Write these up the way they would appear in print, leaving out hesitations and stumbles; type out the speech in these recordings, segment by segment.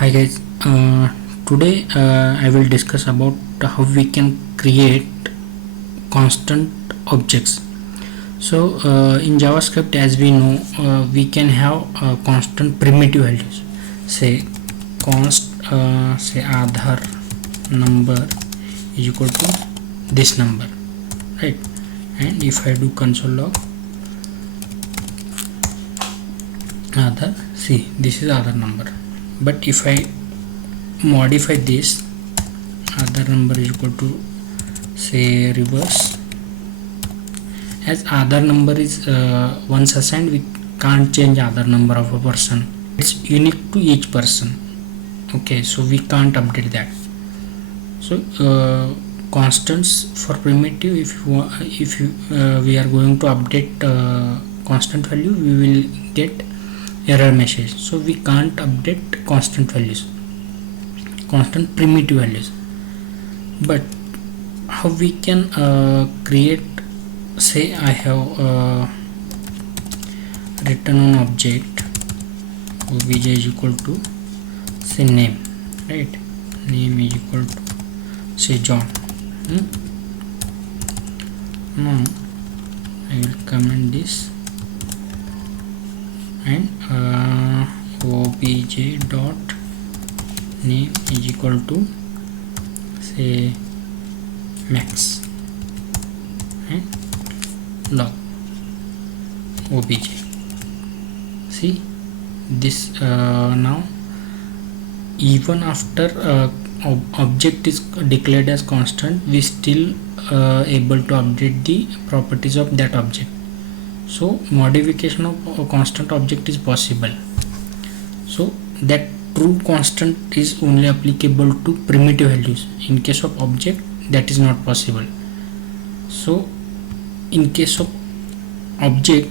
Hi guys, today I will discuss about how we can create constant objects. So in JavaScript, as we know, we can have constant primitive values. Say const say Aadhaar number is equal to this number, right? And if I do console log Aadhaar, see this is Aadhaar number. But if I modify this, Aadhaar number is equal to say reverse. As Aadhaar number is once assigned, we can't change Aadhaar number of a person. It's unique to each person. Okay, so we can't update that. So constants for primitive, if we are going to update constant value, we will get error message. So we can't update constant values, constant primitive values. But how we can create, say I have written on object obj is equal to say name, right? Name is equal to say John. Now I will comment this and obj dot name is equal to say max and log obj. See this now even after object is declared as constant, we still able to update the properties of that object. So modification of a constant object is possible. So that true constant is only applicable to primitive values. In case of object, that is not possible. So in case of object,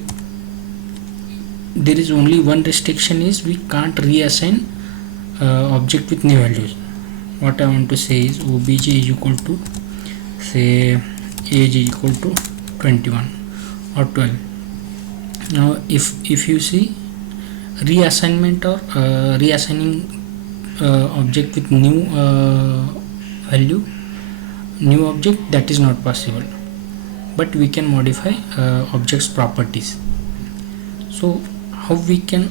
there is only one restriction, is we can't reassign object with new values. What I want to say is obj is equal to say age is equal to 21 or 12. Now if you see reassignment or reassigning object with new value, new object, that is not possible. But we can modify object's properties. So how we can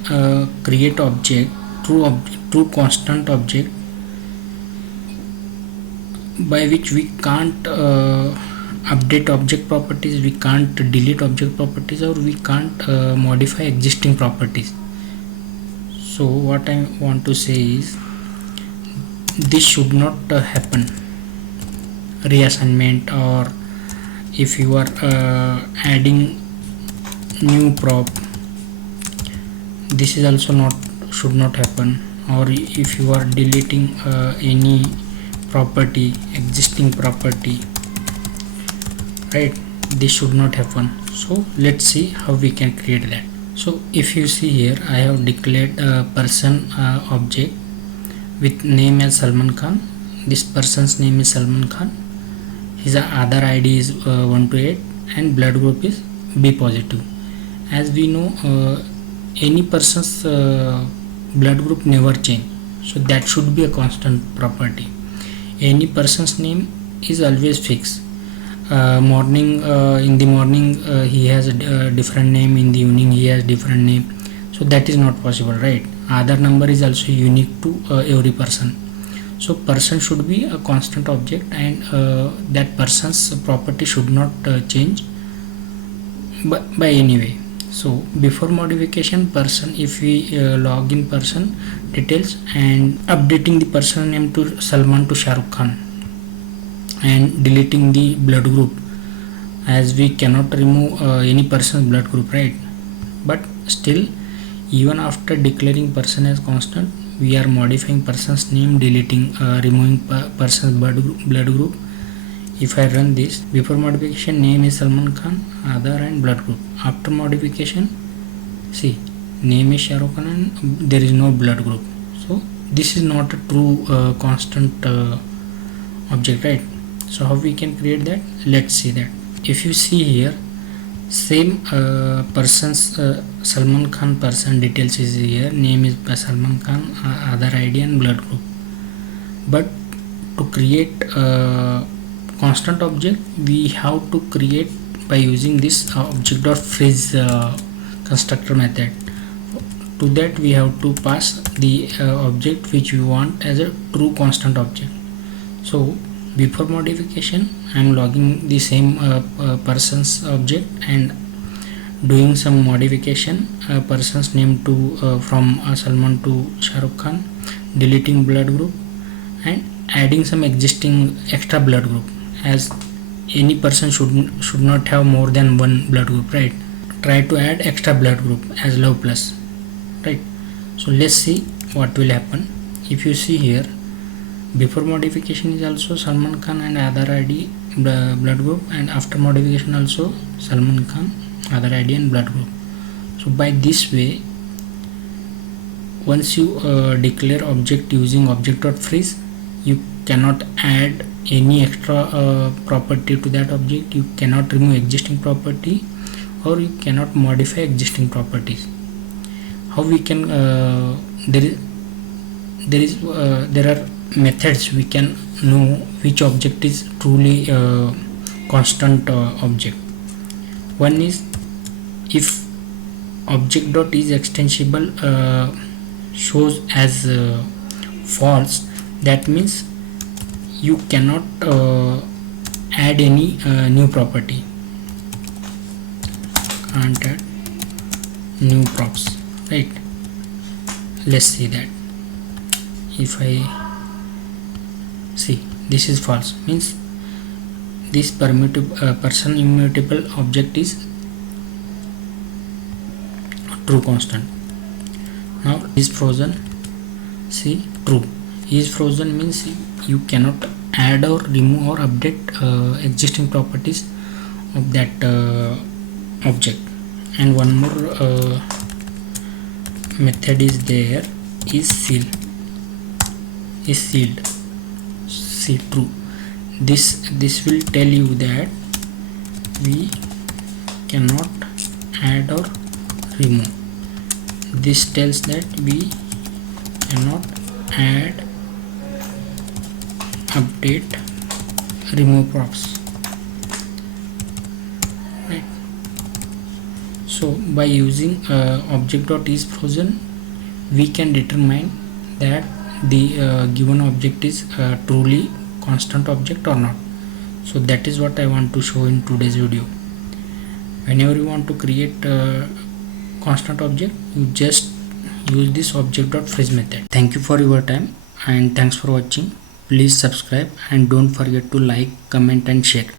create object, true constant object, by which we can't update object properties, we can't delete object properties, or we can't modify existing properties. So what I want to say is this should not happen. Reassignment, or if you are adding new prop, this is also should not happen. Or if you are deleting any property, existing property, right, this should not happen. So let's see how we can create that. So if you see here, I have declared a person object with name as Salman Khan. This person's name is Salman Khan. His Aadhaar ID is 128 and blood group is B positive. As we know, any person's blood group never change, so that should be a constant property. Any person's name is always fixed. Morning in the morning he has a different name, in the evening he has different name, so that is not possible, right? Aadhaar number is also unique to every person. So person should be a constant object, and that person's property should not change by any way. So before modification, person, if we log in person details and updating the person name to Salman to Shah Rukh Khan, and deleting the blood group, as we cannot remove any person's blood group, right? But still, even after declaring person as constant, we are modifying person's name, deleting removing person's blood group. If I run this, before modification name is Salman Khan, Aadhaar and blood group. After modification, see name is Shah Rukh Khan and there is no blood group. So this is not a true constant object, right? So how we can create that? Let's see that. If you see here, Same person's Salman Khan person details is here. Name is Salman Khan, Aadhaar ID and blood group. But to create a constant object, we have to create by using this Object.freeze constructor method. To that we have to pass the object which we want as a true constant object. So before modification, I am logging the same person's object and doing some modification, person's name to from Salman to Shah Rukh Khan, deleting blood group and adding some existing extra blood group, as any person should not have more than one blood group, right? Try to add extra blood group as love plus, right? So let's see what will happen. If you see here, before modification is also Salman Khan and Aadhaar ID blood group, and after modification also Salman Khan, Aadhaar ID and blood group. So by this way, once you declare object using Object.freeze, you cannot add any extra property to that object, you cannot remove existing property, or you cannot modify existing properties. How we can there are methods we can know which object is truly constant object. One is, if Object.isExtensible shows as false, that means you cannot add any new property. Can't add new props, right? Let's see that. If I see this is false, means this person immutable object is true constant. Now is frozen, see, true. Is frozen means you cannot add or remove or update existing properties of that object. And one more method is there, is sealed. See, true. This will tell you that we cannot add or remove. This tells that we cannot add, update, remove props, right? So by using Object.isFrozen, we can determine that the given object is truly constant object or not. So that is what I want to show in today's video. Whenever you want to create a constant object, you just use this Object.freeze method. Thank you for your time and thanks for watching. Please subscribe and don't forget to like, comment and share.